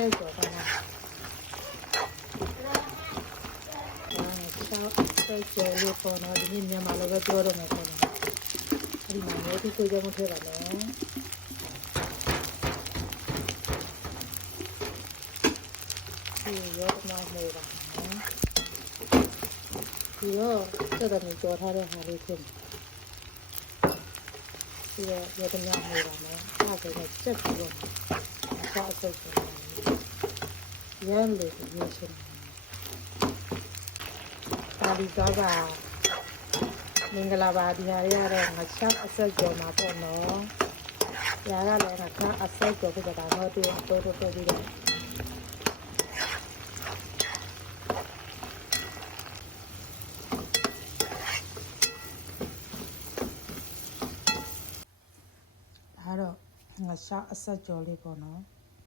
ဆက်ကြော်ပါလားဆက်ကြော်လို့ပေါ်တော့ဒီနေ့မြန်မာလိုပဲပြောတော့မယ်ပေါ့နော်ဒီမှာလည်းဒီကိုကြောင့်မထည့်ပါနဲ့ဒီရောမမေးပါနော်ဒီရောစက်တယ်ကြော်ထားတဲ့ဟာလေးဖြစ်ဒီရောတမမေးပါနော်အဲ့ဒါကိုစက်ပြီးတော့ဆောက်ဆက်တယ်ရမ်းလို့ပြောချင်တယ်ဒီတော့ကမင်္ဂလာပါဒီဟာရတဲ့ငါချပ်အဆက်ကြော်မှာပေါ့နော်။ညာကလည်းငါချပ်အဆက်ကြော်ဖြစ်တာတော့တူတော့ပြီးတော့ဒါတော့ငါချပ်အဆက်ကြော်လေးပေါ့နော်။